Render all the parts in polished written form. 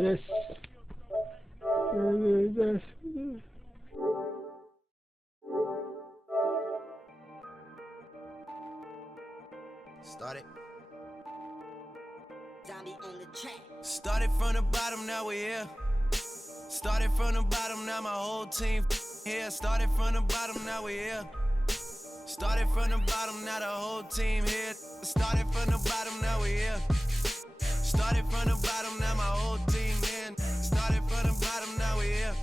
Yes. Started. Zombie on the track. Started from the bottom, now we're here. Started from the bottom, now my whole team here. Started from the bottom, now we're here. Started from the bottom, now the whole team here. Started from the bottom, now we're here. Started from the bottom, now my whole team in. Started from the bottom, now we're here.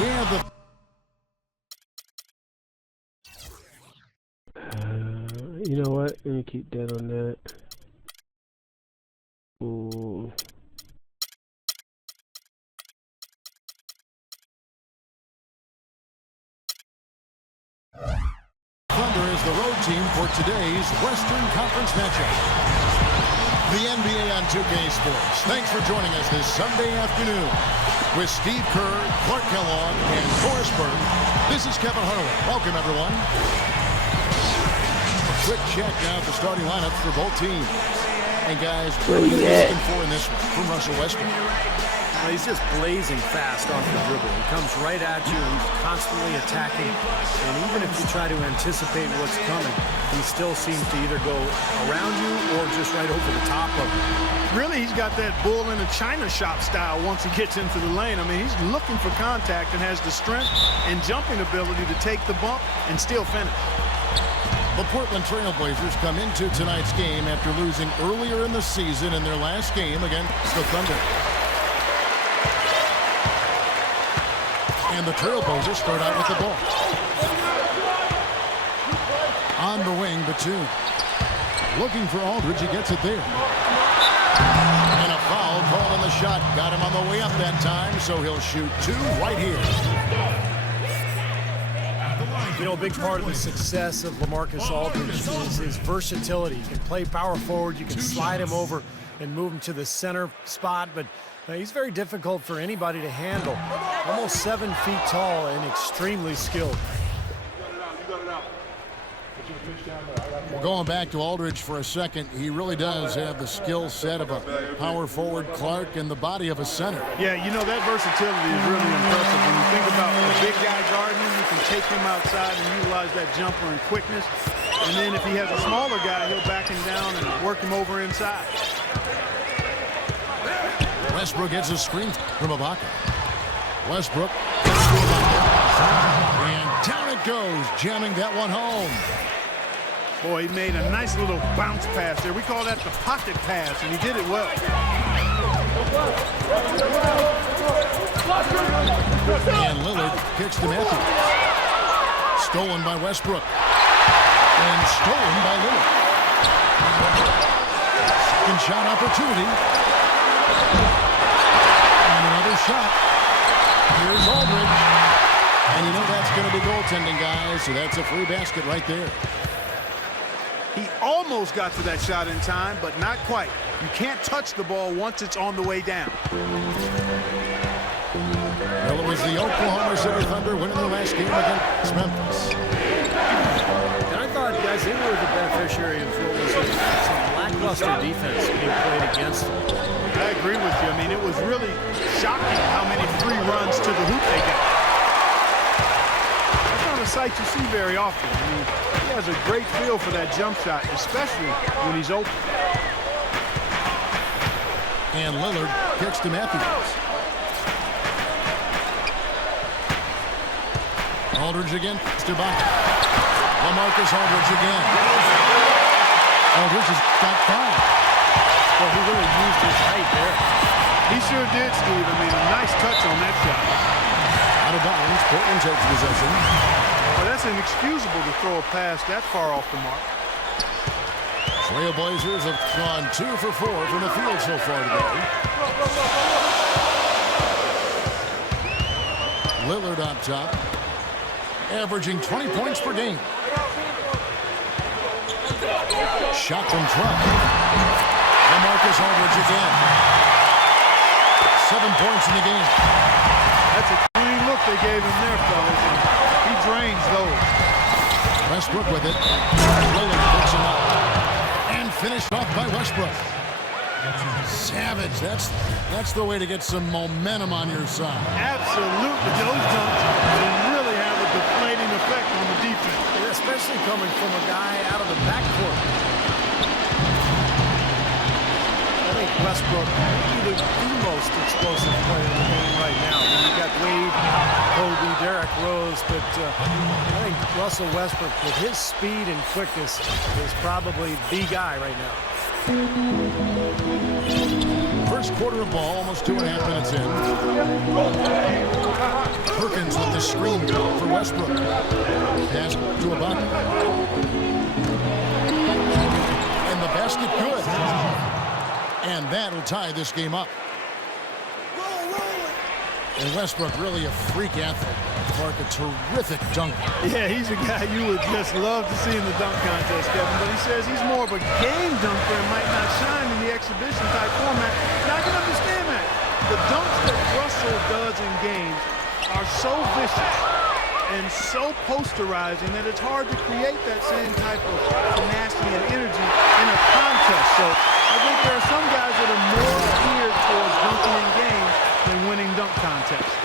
We have the You know what? Let me keep that on that. Ooh. Thunder is the road team for today's Western Conference matchup. The NBA on 2K Sports. Thanks for joining us this Sunday afternoon. With Steve Kerr, Clark Kellogg, and Forrest Burke, this is Kevin Harlan. Welcome, everyone. A quick check now at the starting lineups for both teams. And guys, what are you looking for in this one from Russell Westbrook? Well, he's just blazing fast off the dribble. He comes right at you, and he's constantly attacking. And even if you try to anticipate what's coming, he still seems to either go around you or just right over the top of you. Really, he's got that bull in a china shop style once he gets into the lane. I mean, he's looking for contact and has the strength and jumping ability to take the bump and still finish. The Portland Trail Blazers come into tonight's game after losing earlier in the season in their last game against the Thunder. And the Trailblazers start out with the ball. On the wing, Batum. Looking for Aldridge, he gets it there. And a foul call on the shot. Got him on the way up that time, so he'll shoot two right here. You know, a big part of the success of LaMarcus Aldridge is his versatility. You can play power forward, you can slide him over and move him to the center spot, but he's very difficult for anybody to handle. Almost 7 feet tall and extremely skilled. Well, going back to Aldridge for a second, he really does have the skill set of a power forward Clark and the body of a center. Yeah, you know, that versatility is really impressive. When you think about a big guy guarding him, you can take him outside and utilize that jumper and quickness. And then if he has a smaller guy, he'll back him down and work him over inside. Westbrook gets a screen from Ibaka. Westbrook gets to Ibaka. And down it goes, jamming that one home. Boy, he made a nice little bounce pass there. We call that the pocket pass, and he did it well. And Lillard kicks to Matthews. Stolen by Westbrook. And stolen by Lillard. Second shot opportunity. And another shot. Here's Aldridge. And you know that's going to be goaltending, guys, so that's a free basket right there. He almost got to that shot in time, but not quite. You can't touch the ball once it's on the way down. Well, it was the Oklahoma City Thunder winning their last game against Memphis. And I thought, guys, they were the beneficiary of what was some lackluster defense being played against them. I agree with you. I mean, it was really shocking how many free runs to the hoop they got. That's not a sight you see very often. I mean, he has a great feel for that jump shot, especially when he's open. And Lillard kicks to Matthews. Aldridge again, to Ibaka. LaMarcus Aldridge again. Aldridge has got 5. Well, he really used his height there. He sure did, Steve. I mean, a nice touch on that shot. Out of bounds Portland takes possession. Well, that's inexcusable to throw a pass that far off the mark. Trailblazers have gone 2 for 4 from the field so far today. Lillard on top, averaging 20 points per game. Shot from Trump. LaMarcus Aldridge again. 7 points in the game. That's a clean look they gave him there, fellas. He drains those. Westbrook with it. Lillard picks him up. And finished off by Westbrook. Savage. That's the way to get some momentum on your side. Absolutely. Those dunks can really have a deflating effect on the defense. And especially coming from a guy out of the backcourt. I think Westbrook may be the most explosive player in the game right now. I mean, you've got Wade, Kobe, Derrick Rose, but I think Russell Westbrook, with his speed and quickness, is probably the guy right now. First quarter of ball, almost 2.5 minutes in. Perkins with the screen for Westbrook. Pass to Ibaka. And the basket good. And that'll tie this game up. And Westbrook really a freak athlete. Clark, a terrific dunker. Yeah, he's a guy you would just love to see in the dunk contest, Kevin. But he says he's more of a game dunker and might not shine in the exhibition type format. Now I can understand that. The dunks that Russell does in games are so vicious and so posterizing that it's hard to create that same type of tenacity and energy in a contest. So I think there are some guys that are more geared towards dunking in games than winning dunk contests.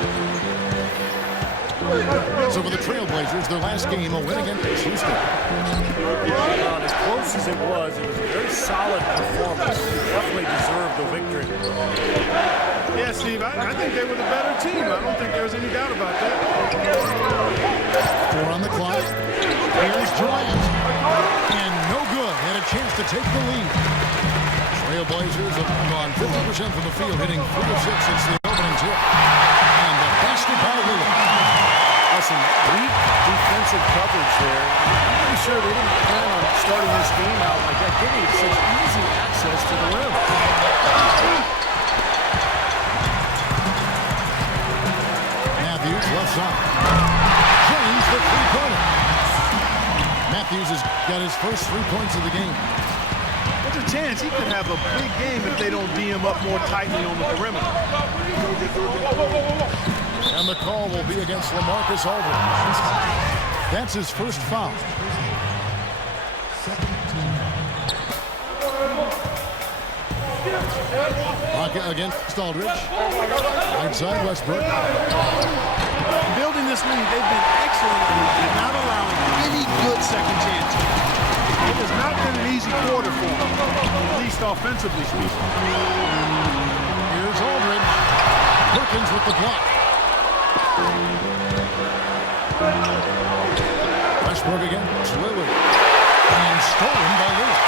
So for the Trailblazers, their last game, a win against Houston. As close as it was a very solid performance. Definitely deserved the victory. Yeah, Steve, I think they were the better team. I don't think there's any doubt about that. 4 on the clock. Here's Durant. And no good. Had a chance to take the lead. Trailblazers have gone 50% from the field, hitting 3 of 6 since the opening tip. And the basket by Lillard. Some weak defensive coverage there. I'm pretty sure they didn't plan on starting this game out like that, giving such easy access to the rim. Matthews left side. James the three-pointer. Matthews has got his first 3 points of the game. There's a chance he could have a big game if they don't D him up more tightly on the perimeter. And the call will be against LaMarcus Aldridge. That's his first foul. Against Aldridge. Right side, Westbrook. Building this lead, they've been excellent in not allowing any good second chances. It has not been an easy quarter for them, at least offensively speaking. Here's Aldridge. Perkins with the block. Westbrook again. Lillard. And stolen by Lillard.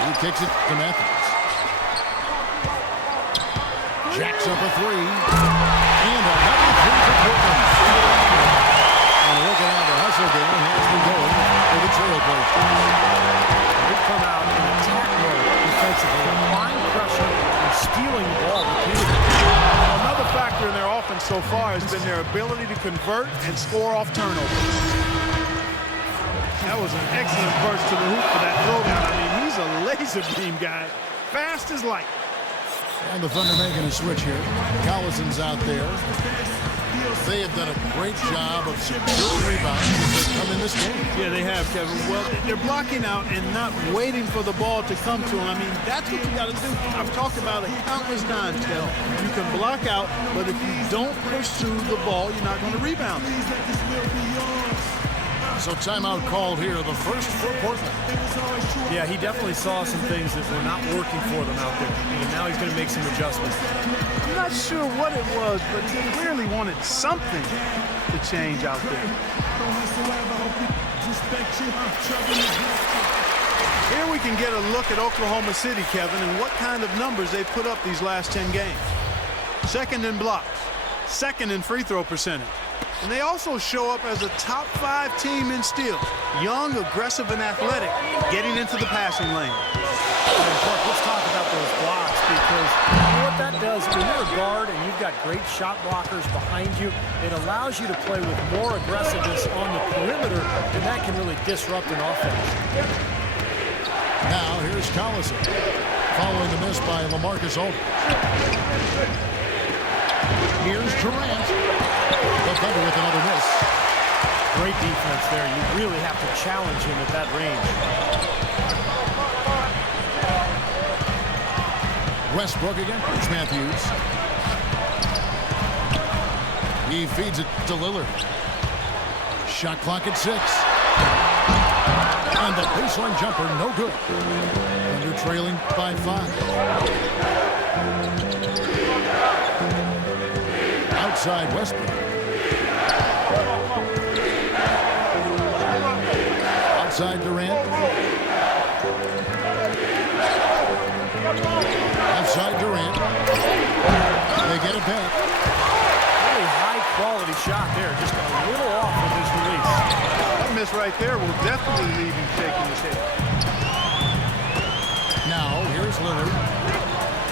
He kicks it to Matthews. Jacks up a 3. And another 3 for Portland. And looking at the hustle game has been going for the Trailblazers. They've come out in attack mode defensively, applying pressure and stealing the ball repeatedly. Another factor in their offense so far has been their ability to convert and score off turnovers. That was an excellent burst to the hoop for that throwdown. I mean, he's a laser beam guy, fast as light. And the Thunder making a switch here. Collison's out there. They have done a great job of securing rebounds as they come in this game. Yeah, they have, Kevin. Well, they're blocking out and not waiting for the ball to come to them. I mean, that's what you got to do. I've talked about it countless times, Kevin. You can block out, but if you don't pursue the ball, you're not going to rebound. So timeout called here, the first for Portland. Yeah, he definitely saw some things that were not working for them out there. And now he's going to make some adjustments. I'm not sure what it was, but he clearly wanted something to change out there. Here we can get a look at Oklahoma City, Kevin, and what kind of numbers they put up these last 10 games. Second in blocks, second in free throw percentage. And they also show up as a top 5 team in steals. Young, aggressive, and athletic, getting into the passing lane. Let's talk about those blocks, because what that does, when you're a guard and you've got great shot blockers behind you, it allows you to play with more aggressiveness on the perimeter, and that can really disrupt an offense. Now here's Collison, following the miss by LaMarcus Aldridge. Here's Durant. The Thunder with another miss. Great defense there. You really have to challenge him at that range. Westbrook again. Here's Matthews. He feeds it to Lillard. Shot clock at 6. And the baseline jumper, no good. Thunder trailing by 5. Outside Westbrook. Outside Durant. Outside Durant. They get it back. Really high-quality shot there. Just a little off with his release. That miss right there will definitely leave him shaking his head. Now, here's Lillard.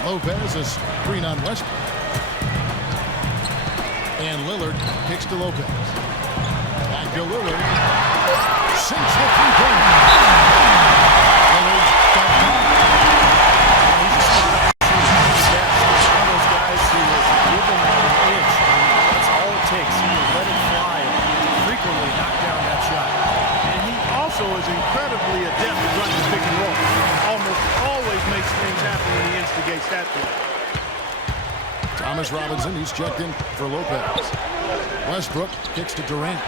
Lopez, a screen on Westbrook. And Lillard kicks to Lopez. Back to Lillard. Sinks the three-pointer. Lillard's got time. He's a spot one of those guys who will give him an inch. That's all it takes. He will let it fly and frequently knock down that shot. And he also is incredibly adept at running pick and roll. Almost always makes things happen when he instigates that play. Thomas Robinson, he's checked in for Lopez. Westbrook kicks to Durant.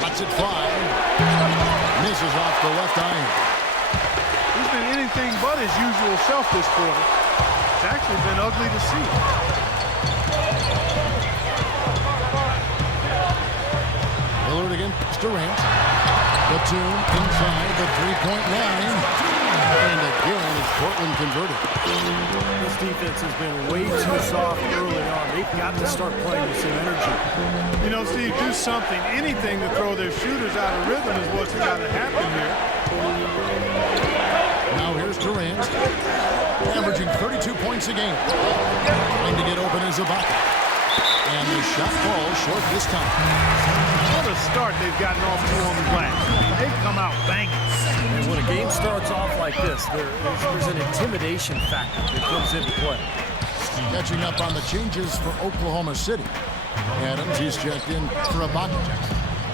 Cuts it 5. Misses off the left iron. He's been anything but his usual self this quarter. It's actually been ugly to see. Lillard against Durant. Batum inside the three-point line. And again, it's Portland converted. This defense has been way too soft early on. They've got to start playing with some energy. You know, Steve, do something, anything to throw their shooters out of rhythm is what's got to happen here. Now here's Durant, averaging 32 points a game. Trying to get open as Ibaka. And the shot falls short this time. What a start they've gotten off to on the glass. They've come out banging. And when a game starts off like this, there's an intimidation factor that comes into play. Catching up on the changes for Oklahoma City. Adams, he's checked in for Ibaka.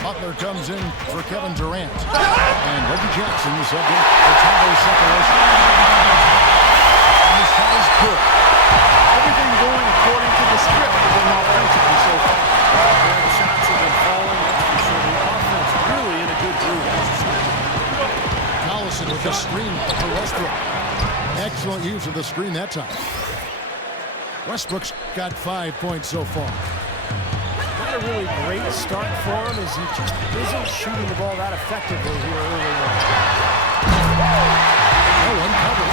Butler comes in for Kevin Durant. And Reggie Jackson subbed in for Tabo separation. And the shot is good. Everything going according to the script for them offensively so far. Yeah, the shots have been falling, that's for sure. The offense really in a good groove. Collison with the screen for Westbrook. Excellent use of the screen that time. Westbrook's got 5 points so far. Not a really great start for him as he just isn't shooting the ball that effectively here early on. No one covered.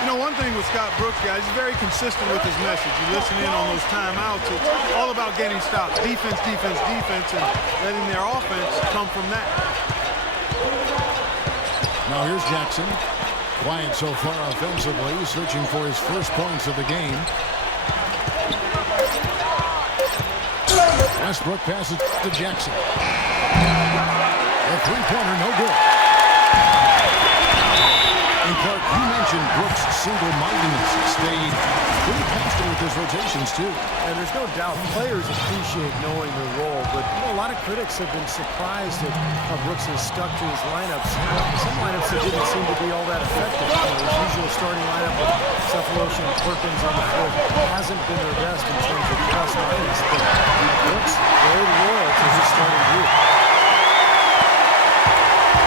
You know, one thing with Scott Brooks, guys, he's very consistent with his message. You listen in on those timeouts, it's all about getting stops. Defense, defense, defense, and letting their offense come from that. Now here's Jackson. Quiet so far offensively, searching for his first points of the game. Westbrook passes to Jackson. A three-pointer, no good. And Clark, you mentioned Brooks' single-mindedness. Stayed pretty constant with his rotations, too. And there's no doubt players appreciate knowing their role, but a lot of critics have been surprised at how Brooks has stuck to his lineups. Some lineups that didn't seem to be all that effective. His usual starting lineup with Cephalosha and Perkins on the floor hasn't been their best in terms of plus-minus, but Brooks very loyal to his starting group.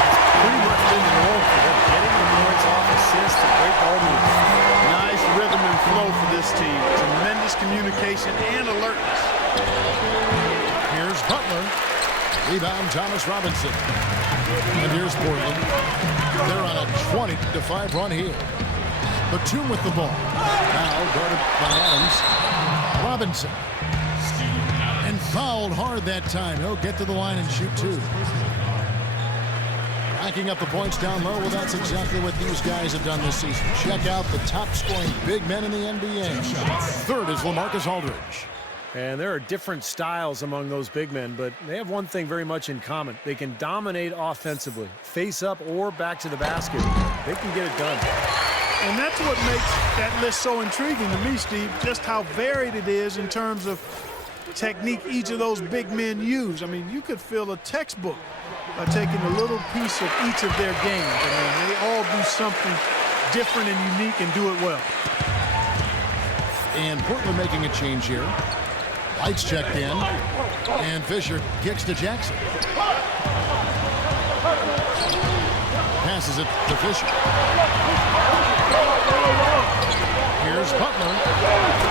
It's pretty much been the role for them, getting the points off assists and great ball movement. Nice rhythm communication and alertness. Here's Butler. Rebound, Thomas Robinson. And here's Portland. They're on a 20-5 run here. Batum with the ball. Now guarded by Adams. Robinson. And fouled hard that time. He'll get to the line and shoot two. Racking up the points down low. Well, that's exactly what these guys have done this season. Check out the top-scoring big men in the NBA. Third is LaMarcus Aldridge. And there are different styles among those big men, but they have one thing very much in common. They can dominate offensively, face up or back to the basket. They can get it done. And that's what makes that list so intriguing to me, Steve, just how varied it is in terms of technique each of those big men use. I mean, you could fill a textbook by taking a little piece of each of their games. I mean, they all do something different and unique and do it well. And Portland making a change here. Lights checked in. And Fisher kicks to Jackson. Passes it to Fisher. Here's Butler.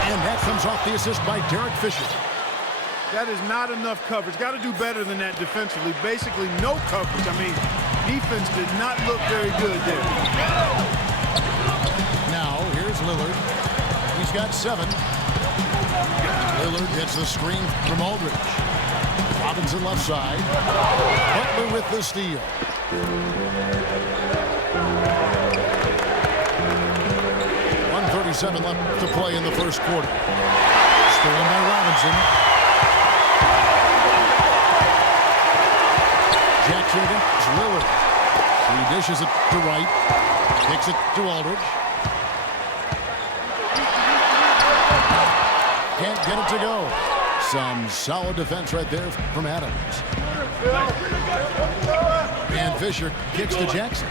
And that comes off the assist by Derek Fisher. That is not enough coverage. Got to do better than that defensively. Basically no coverage. I mean, defense did not look very good there. Now, here's Lillard. He's got 7. Lillard gets the screen from Aldridge. Robinson left side. Butler with the steal. .137 left to play in the first quarter. Stolen by Robinson. Jackson against Lillard. He dishes it to Wright. Kicks it to Aldridge. Can't get it to go. Some solid defense right there from Adams. And Fisher kicks to Jackson.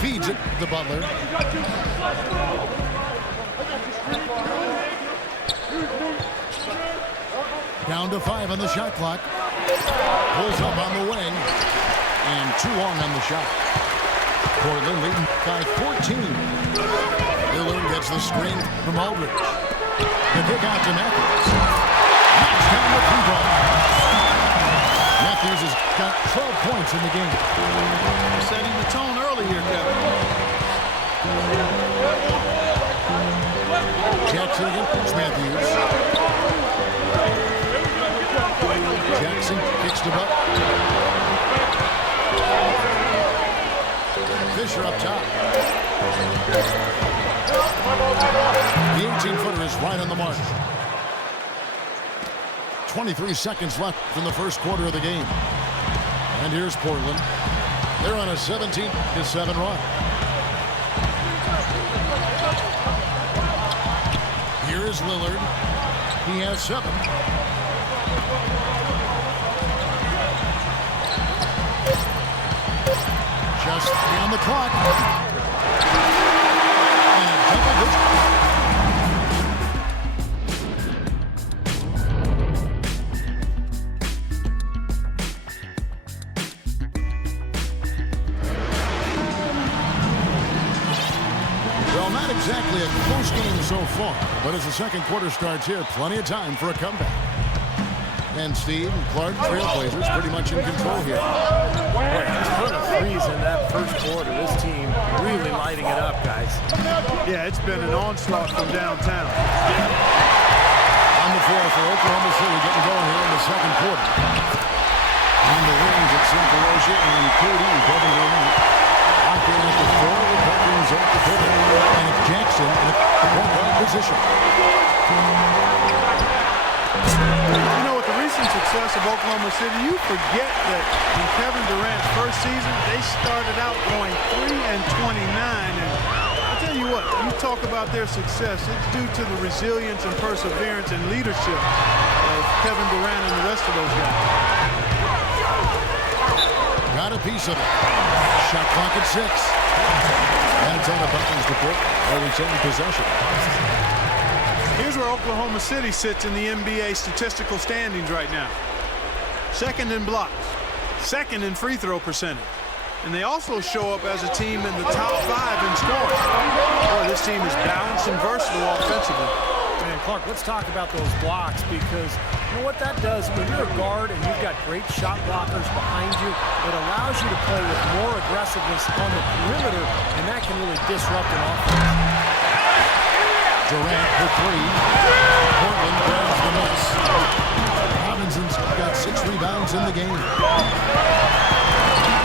Feeds it to Butler. Down to 5 on the shot clock. Pulls up on the wing. And too long on the shot. Portland leading by 14. Lillard gets the screen from Aldridge. The kick out to Matthews. Knocks down the free ball. Matthews has got 12 points in the game. Setting the tone early here, Kevin. Jackson against Matthews. Jackson kicks to Butler. Fisher up top. The 18-footer is right on the mark. 23 seconds left in the first quarter of the game. And here's Portland. They're on a 17-7 run. Here is Lillard. He has 7. Just on the clock. And a double-digit. Well, not exactly a close game so far, but as the second quarter starts here, plenty of time for a comeback. And Steve and Clark, Trailblazers, pretty much in control here. Boy, a ton of threes in that first quarter. This team really lighting it up, guys. Yeah, it's been an onslaught from downtown. On the floor for Oklahoma City, getting going here in the second quarter. On the wings, it's Santoroja and Cody, Devin Durant. Locked in at the 4, the Buckings at the pivot. And it's Jackson in the point guard position. You know, with the recent success of Oklahoma City, you forget that in Kevin Durant's first season, they started out going 3-29. And I tell you what, you talk about their success, it's due to the resilience and perseverance and leadership of Kevin Durant and the rest of those guys. Got a piece of it. Shot clock at 6. And it's on the Buckings to put early second possession. Here's where Oklahoma City sits in the NBA statistical standings right now. Second in blocks, second in free throw percentage, and they also show up as a team in the top 5 in scoring. Boy, this team is balanced and versatile offensively. And Clark, let's talk about those blocks, because you know what that does? When you're a guard and you've got great shot blockers behind you, it allows you to play with more aggressiveness on the perimeter, and that can really disrupt an offense. Durant for 3. Portland grabs the miss. Robinson's got 6 rebounds in the game.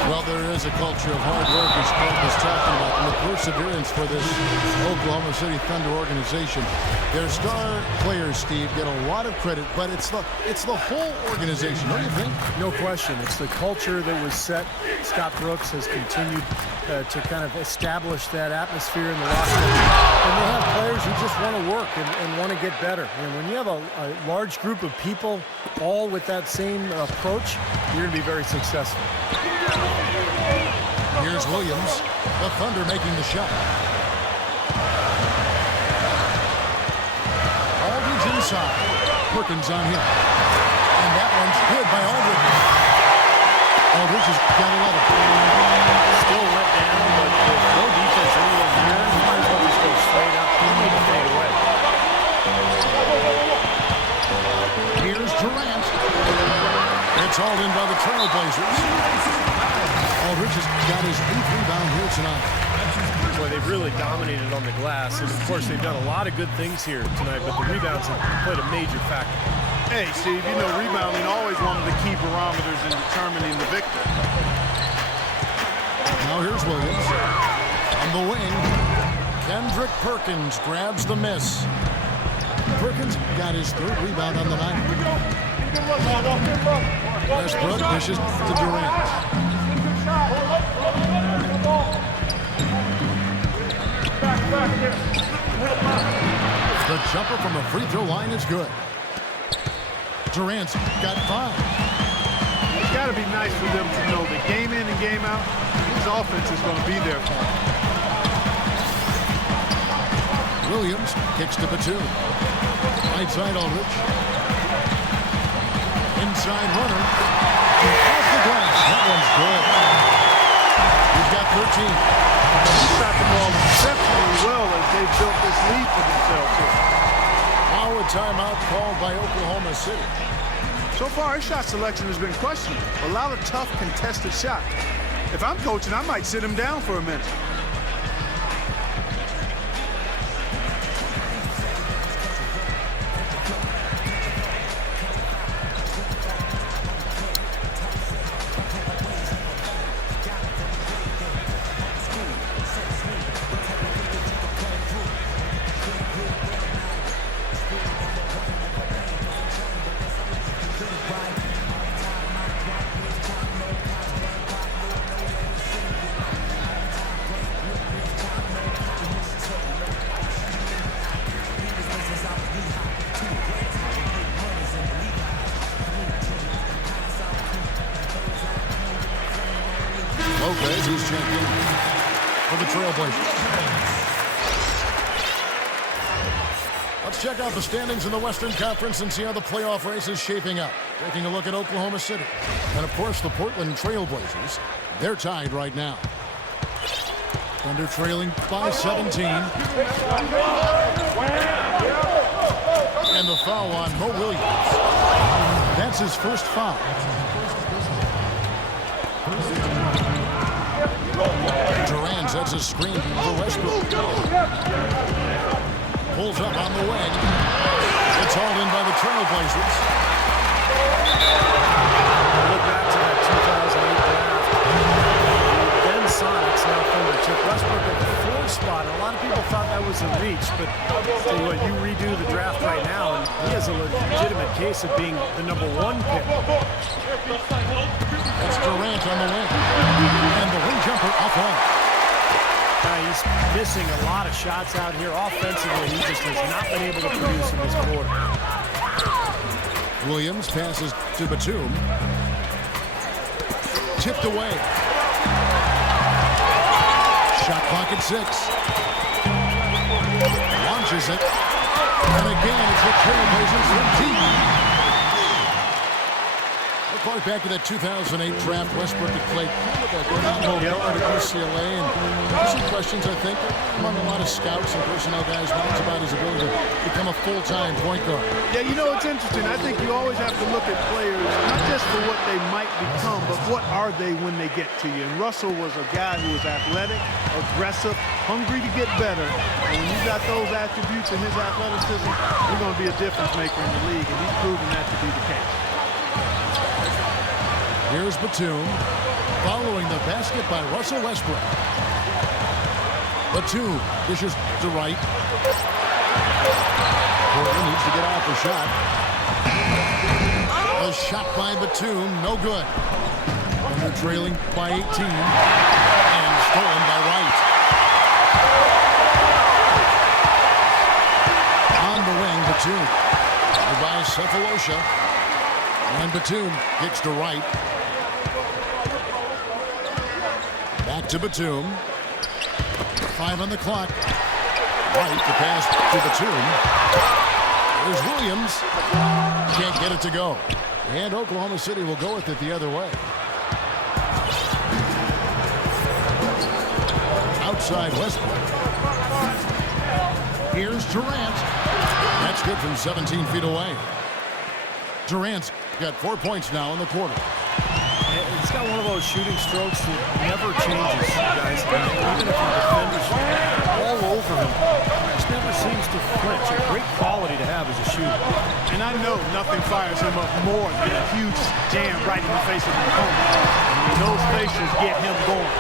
Well, there is a culture of hard work, as Clark was talking about, and the perseverance for this Oklahoma City Thunder organization. Their star players, Steve, get a lot of credit, but it's the whole organization, don't you think? No question. It's the culture that was set. Scott Brooks has continued to kind of establish that atmosphere in the locker room. And they have players who just want to work and want to get better. And when you have a large group of people all with that same approach, you're going to be very successful. Here's Williams, the Thunder making the shot. Aldridge inside. Perkins on him. And that one's good by Aldridge. Aldridge has got 11. Still let down, but with no defense anywhere here, you might as well just go straight up. You need to fade away. Here's Durant. It's all in by the Trailblazers. Aldridge has got his 8th rebound here tonight. Boy, they've really dominated on the glass, and of course they've done a lot of good things here tonight, but the rebounds have played a major factor. Hey, Steve, you know rebounding always one of the key barometers in determining the victor. Now here's Williams. On the wing, Kendrick Perkins grabs the miss. Perkins got his 3rd rebound on the night. Westbrook dishes to Durant. The jumper from the free throw line is good. Durant's got 5. It's got to be nice for them to know that game in and game out, his offense is going to be there for him. Williams kicks to Batum. Right side Aldridge. Inside runner. Off the glass. That one's good. He's got 13. He shot the ball exceptionally well as they built this lead for themselves here. Now a timeout called by Oklahoma City. So far, his shot selection has been questionable. A lot of tough, contested shots. If I'm coaching, I might sit him down for a minute. Lopez is checked in for the Trailblazers. Let's check out the standings in the Western Conference and see how the playoff race is shaping up. Taking a look at Oklahoma City. And, of course, the Portland Trailblazers. They're tied right now. Thunder trailing by 17. And the foul on Mo Williams. That's his first foul. Durant sets a screen for Westbrook. Pulls up on the wing. It's hauled in by the Trailblazers. Look back to that 2008 draft. Then Sonics, now Thunder, took Westbrook at the 4th spot. And a lot of people thought that was a reach, but tell you what, you redo the draft right now, and he has a legitimate case of being the #1 pick. It's Durant on the wing. And the wing jumper up on. He's missing a lot of shots out here. Offensively, he just has not been able to produce in this quarter. Williams passes to Batum. Tipped away. Shot clock at 6. Launches it. And again, it's the Trailblazers from deep. Clark, back to that 2008 draft, Westbrook had played kind of a combo guard at UCLA, and there's some questions, I think, among a lot of scouts and personnel guys' minds about his ability to become a full-time point guard. Yeah, you know, it's interesting. I think you always have to look at players, not just for what they might become, but what are they when they get to you. And Russell was a guy who was athletic, aggressive, hungry to get better. And when you got those attributes in his athleticism, you're going to be a difference maker in the league, and he's proven that to be the case. Here's Batum, following the basket by Russell Westbrook. Batum dishes to right. Portland needs to get off the shot. A shot by Batum, no good. Under trailing by 18, and stolen by Wright. On the wing, Batum. By Cephalosha. And Batum kicks to right. Back to Batum. 5 on the clock. Right, the pass to Batum. There's Williams. Can't get it to go. And Oklahoma City will go with it the other way. Outside Westbrook. Here's Durant. That's good from 17 feet away. Durant's got 4 points now in the quarter. He's got one of those shooting strokes that never changes, guys. Even if the defenders all over him, he just never seems to flinch. A great quality to have as a shooter. And I know nothing fires him up more than a huge jam right in the face of the opponent. I mean, those faces get him going.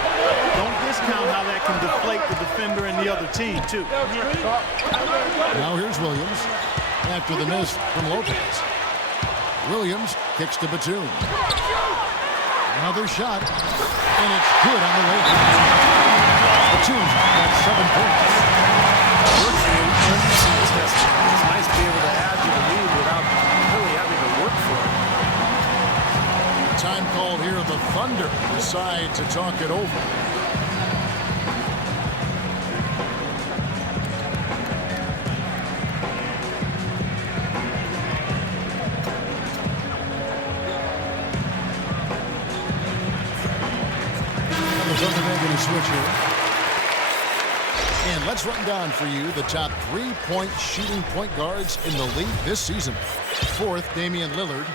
Don't discount how that can deflate the defender and the other team, too. Now here's Williams after the miss from Lopez. Williams kicks to Batum. Another shot, and it's good on the way. Batum's got 7 points. It's nice to be able to add to the lead without really having to work for it. Time called here. The Thunder decide to talk it over. Switch here. And let's run down for you the top 3-point shooting point guards in the league this season. 4th, Damian Lillard.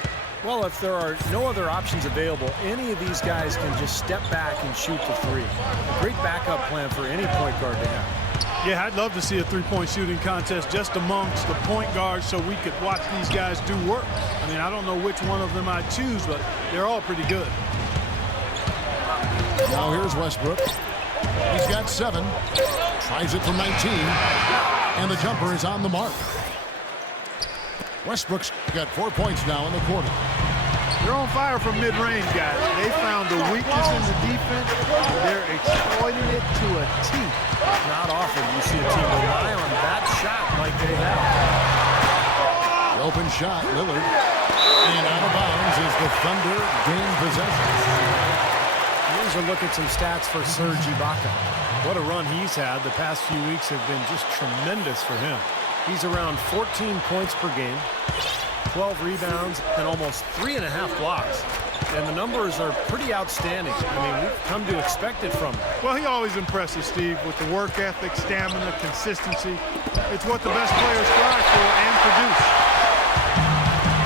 Well, if there are no other options available, any of these guys can just step back and shoot the three. A great backup plan for any point guard to have. Yeah, I'd love to see a three-point shooting contest just amongst the point guards so we could watch these guys do work. I mean, I don't know which one of them I'd choose, but they're all pretty good. Now here's Westbrook. He's got 7. Tries it from 19. And the jumper is on the mark. Westbrook's got 4 points now in the quarter. They're on fire from mid-range, guys. They found the weakness in the defense. They're exploiting it to a T. Not often you see a team rely on that shot like they have. The open shot, Lillard. And out of bounds as the Thunder gain possession. Here's a look at some stats for Serge Ibaka. What a run he's had. The past few weeks have been just tremendous for him. He's around 14 points per game, 12 rebounds, and almost 3.5 blocks. And the numbers are pretty outstanding. I mean, we've come to expect it from him. Well, he always impresses, Steve, with the work ethic, stamina, consistency. It's what the best players strive for and produce.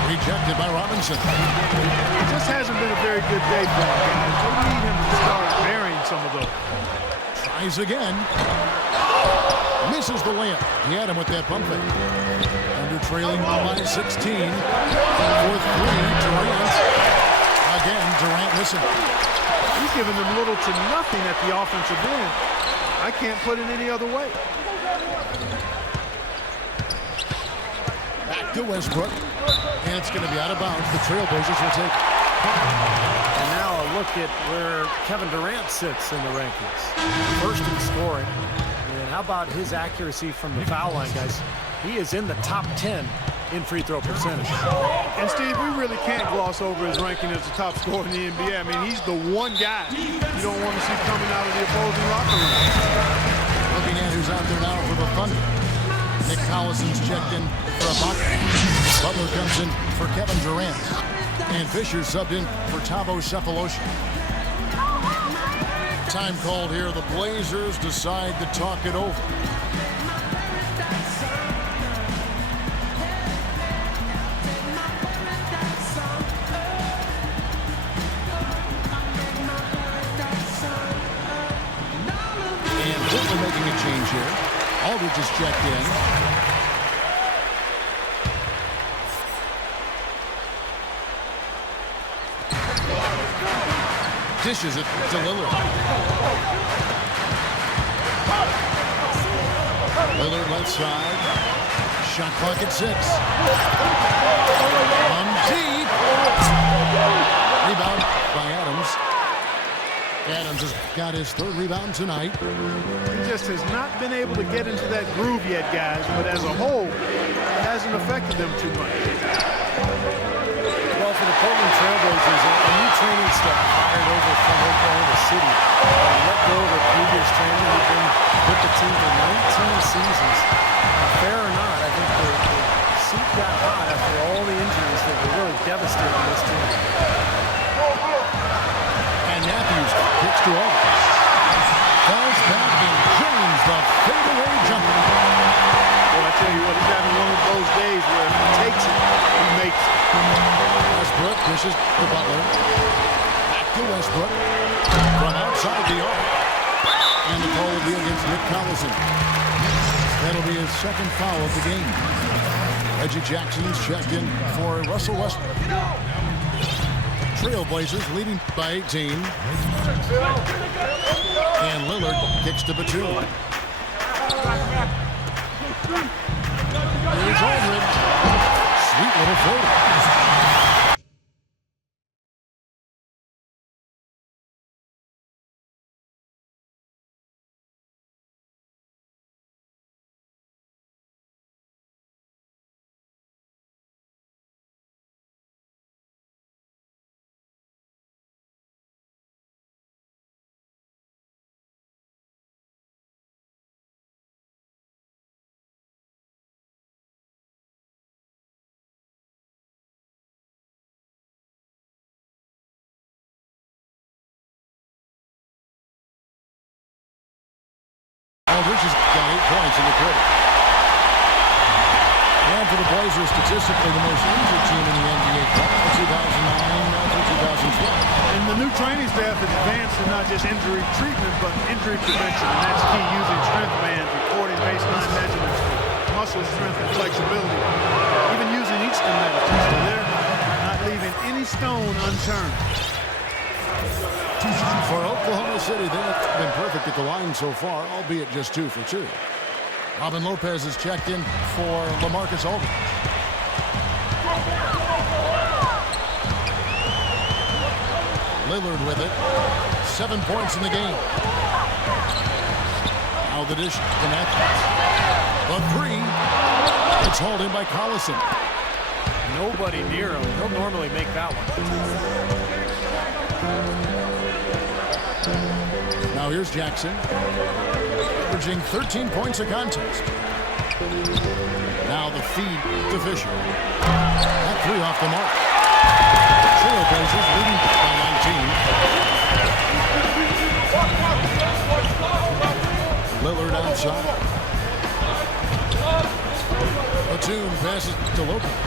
Rejected by Robinson. It just hasn't been a very good day for him, guys. We need him to start burying some of those. Tries again. Misses the layup. He had him with that pump fake. Under trailing by 16. 4th 3, Durant. Again, Durant missing. He's giving them little to nothing at the offensive end. I can't put it any other way. Back to Westbrook. And it's going to be out of bounds. The Trailblazers will take it. And now a look at where Kevin Durant sits in the rankings. First in scoring. And how about his accuracy from the foul line, guys? He is in the top 10 in free throw percentage. And Steve, we really can't gloss over his ranking as the top scorer in the NBA. I mean, he's the one guy you don't want to see coming out of the opposing locker room. Looking at who's out there now for the Thunder. Nick Collison's checked in for Ibaka. Butler comes in for Kevin Durant. And Fisher subbed in for Tavo Cephalosha. Time called here. The Blazers decide to talk it over. And Whitler making a change here. Aldridge is checked in. Dishes it to Lillard. Lillard left side. Shot clock at 6. From deep. Rebound by Adams. Adams has got his 3rd rebound tonight. He just has not been able to get into that groove yet, guys, but as a whole, it hasn't affected them too much. Well, for the Portland Trailblazers, a new training staff hired over from Oklahoma City. Let go of a previous trainer who'd been with the team for 19 seasons. Fair or not, I think the seat got hot after all the injuries that were really devastating this team. And Matthews kicks to Aldridge. Falls back and drains the fadeaway jumper. Well, I tell you what, he's having one of those days where if he takes it, he makes it. Westbrook pushes to Butler. Back to Westbrook. From outside the arc. And the call will be against Nick Collison. That'll be his 2nd foul of the game. Reggie Jackson's checked in for Russell Westbrook. Trailblazers leading by 18. And Lillard kicks to Batum. Here's Aldridge. Sweet little floater. Aldridge has got 8 points in the quarter. And for the Blazers, statistically the most injured team in the NBA from 2009 to 2012. And the new training staff has advanced in not just injury treatment, but injury prevention. And that's key, using strength bands, recording baseline measurements, muscle strength and flexibility, even using Easton medicine. So they're not leaving any stone unturned. For Oklahoma City, they've been perfect at the line so far, albeit just 2 for 2. Robin Lopez is checked in for LaMarcus Aldridge. Lillard with it. 7 points in the game. Now the dish to Matthews. The 3. It's hauled in by Collison. Nobody near him. He'll normally make that one. Now here's Jackson, averaging 13 points a contest. Now the feed to Fisher. That 3 off the mark. Trailblazers leading by 19. Lillard outside. Batum passes to Lopez.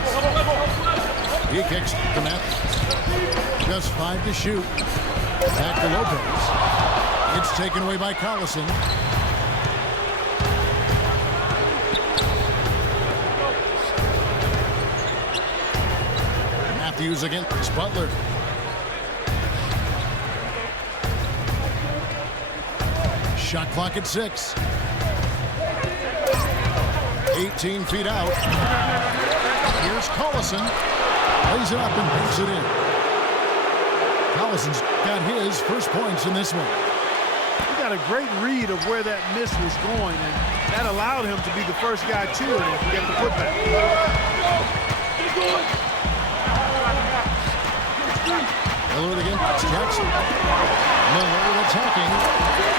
He kicks to Matthews. Just 5 to shoot. Back to Lopez. It's taken away by Collison. Matthews against Butler. Shot clock at 6. 18 feet out. Here's Collison. Lays it up and banks it in. Collison's got his first points in this one. He got a great read of where that miss was going, and that allowed him to be the first guy to it and get the putback. Lillard against Jackson. Lillard attacking.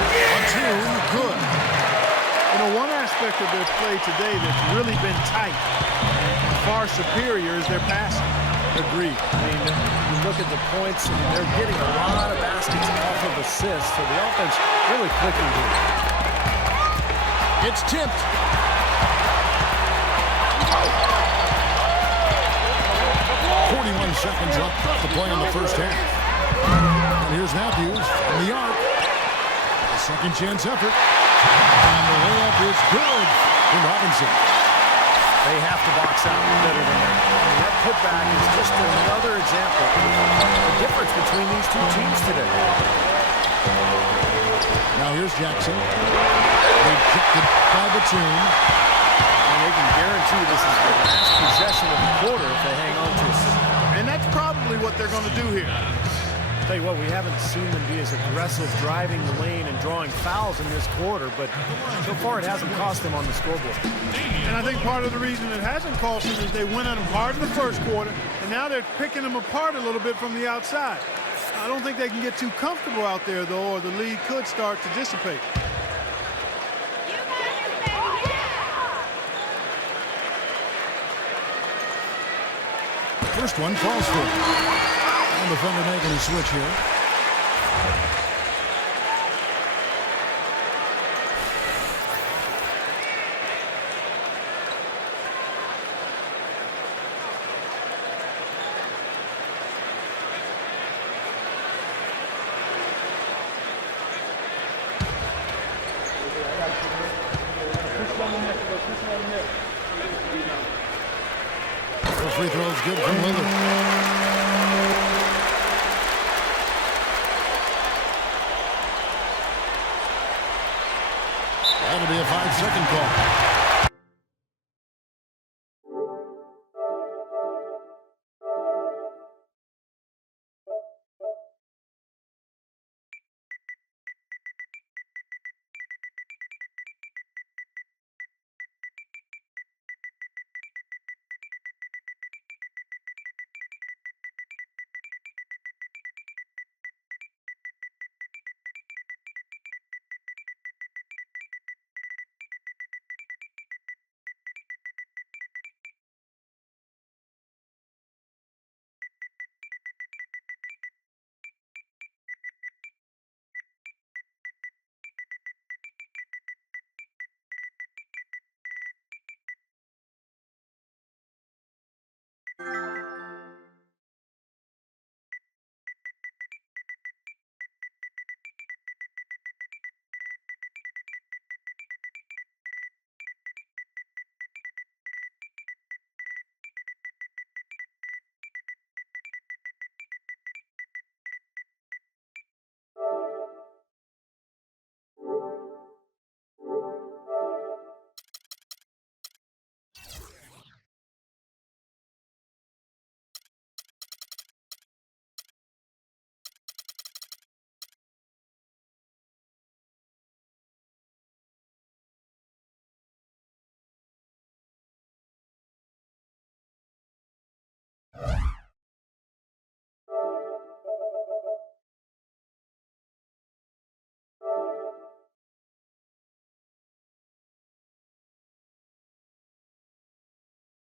Batum, good. You know, one aspect of their play today that's really been tight and far superior is their passing. Agreed. I mean, you look at the points, and they're getting a lot of baskets off of assists, so the offense really clicking here. It's tipped. 41 seconds left to play in the first half. And here's Matthews from the arc. A second chance effort. And the layup is good for Robinson. They have to box out better than that. I mean, that putback is just another example of the difference between these two teams today. Now here's Jackson. Rejected by Batum. And they can guarantee this is the last possession of the quarter if they hang on to it. And that's probably what they're going to do here. Tell you what, we haven't seen them be as aggressive driving the lane and drawing fouls in this quarter, but so far it hasn't cost them on the scoreboard. And I think part of the reason it hasn't cost them is they went at them hard in the first quarter, and now they're picking them apart a little bit from the outside. I don't think they can get too comfortable out there, though, or the lead could start to dissipate. First one falls through. And the defender making a switch here. First free throw is good from Lillard. That'll be a 5-second call.